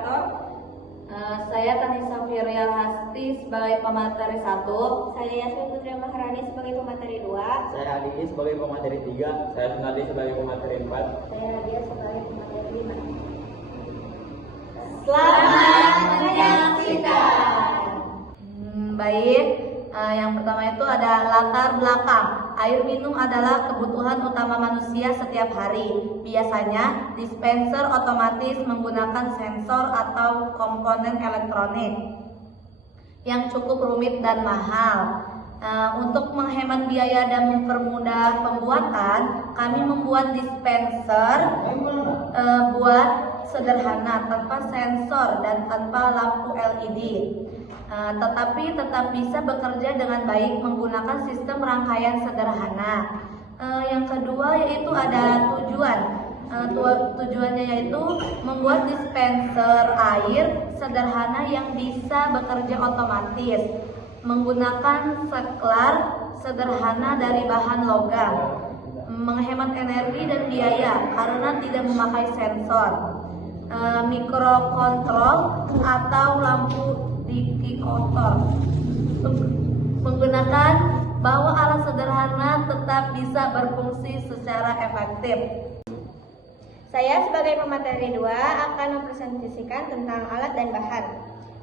operator. Saya Tanisa Firial Hasti sebagai pemateri 1. Saya Yasmin Putri Maharani sebagai pemateri 2. Saya Adi sebagai pemateri 3. Saya Sunadi sebagai pemateri 4. Saya Nadia sebagai pemateri 5. Selamat menyaksikan. Baik, yang pertama itu ada latar belakang. Air minum adalah kebutuhan utama manusia setiap hari. Biasanya, dispenser otomatis menggunakan sensor atau komponen elektronik yang cukup rumit dan mahal. Untuk menghemat biaya dan mempermudah pembuatan, kami membuat dispenser buat sederhana, tanpa sensor dan tanpa lampu LED. Tetapi tetap bisa bekerja dengan baik menggunakan sistem rangkaian sederhana. Yang kedua yaitu ada tujuan. Tujuannya yaitu membuat dispenser air sederhana yang bisa bekerja otomatis menggunakan saklar sederhana dari bahan logam, menghemat energi dan biaya karena tidak memakai sensor, mikrokontrol atau lampu dikikotor, menggunakan bahwa alat sederhana tetap bisa berfungsi secara efektif. Saya sebagai pemateri 2 akan mempresentasikan tentang alat dan bahan.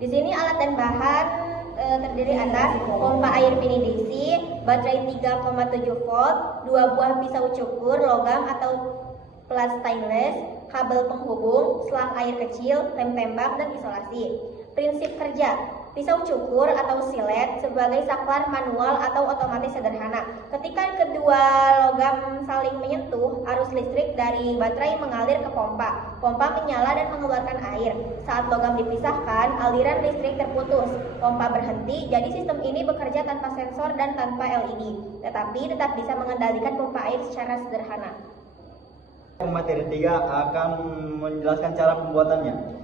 Di sini alat dan bahan terdiri atas pompa air mini DC, baterai 3,7 volt, 2 buah pisau cukur logam atau plat stainless, kabel penghubung, selang air kecil, lem tembak, dan isolasi. Prinsip kerja: pisau cukur atau silet sebagai saklar manual atau otomatis sederhana. Ketika kedua logam saling menyentuh, arus listrik dari baterai mengalir ke pompa. Pompa menyala dan mengeluarkan air. Saat logam dipisahkan, aliran listrik terputus. Pompa berhenti, jadi sistem ini bekerja tanpa sensor dan tanpa LED, tetapi tetap bisa mengendalikan pompa air secara sederhana. Pemateri 3 akan menjelaskan cara pembuatannya.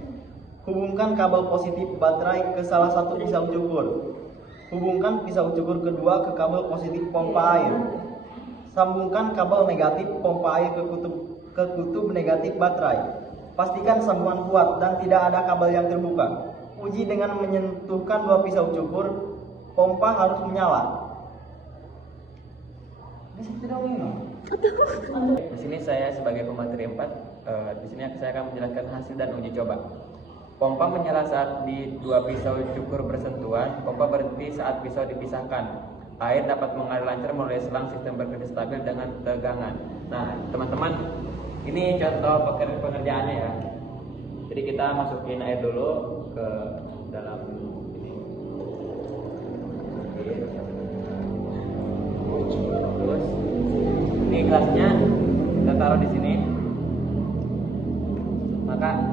Hubungkan kabel positif baterai ke salah satu pisau cukur. Hubungkan pisau cukur kedua ke kabel positif pompa air. Sambungkan kabel negatif pompa air ke kutub negatif baterai. Pastikan sambungan kuat dan tidak ada kabel yang terbuka. Uji dengan menyentuhkan dua pisau cukur, pompa harus menyala. Di sini saya sebagai pemateri 4, di sini saya akan menjelaskan hasil dan uji coba. Pompa menyala saat di dua pisau cukur bersentuhan. Pompa berhenti saat pisau dipisahkan. Air dapat mengalir lancar melalui selang, sistem bekerja stabil dengan tegangan. Nah, teman-teman, ini contoh pengerjaannya ya. Jadi kita masukin air dulu ke dalam ini. Terus ini gelasnya kita taruh di sini. Maka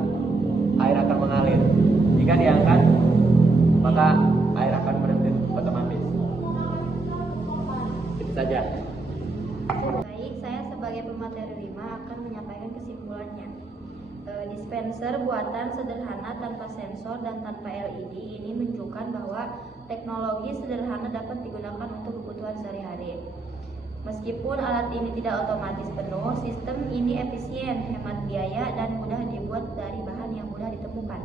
air akan mengalir. Jika diangkat, maka air akan berhenti otomatis. Itu saja. Baik, saya sebagai pemateri 5 akan menyampaikan kesimpulannya. Dispenser buatan sederhana tanpa sensor dan tanpa LED ini menunjukkan bahwa teknologi sederhana dapat digunakan untuk kebutuhan sehari-hari. Meskipun alat ini tidak otomatis penuh, sistem ini efisien, hemat biaya, dan mudah dibuat dari bahan yang mudah ditemukan.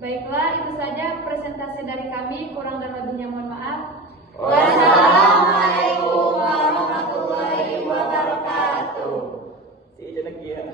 Baiklah, itu saja presentasi dari kami. Kurang dan lebihnya mohon maaf. Wassalamualaikum warahmatullahi wabarakatuh. Si Janaki ya.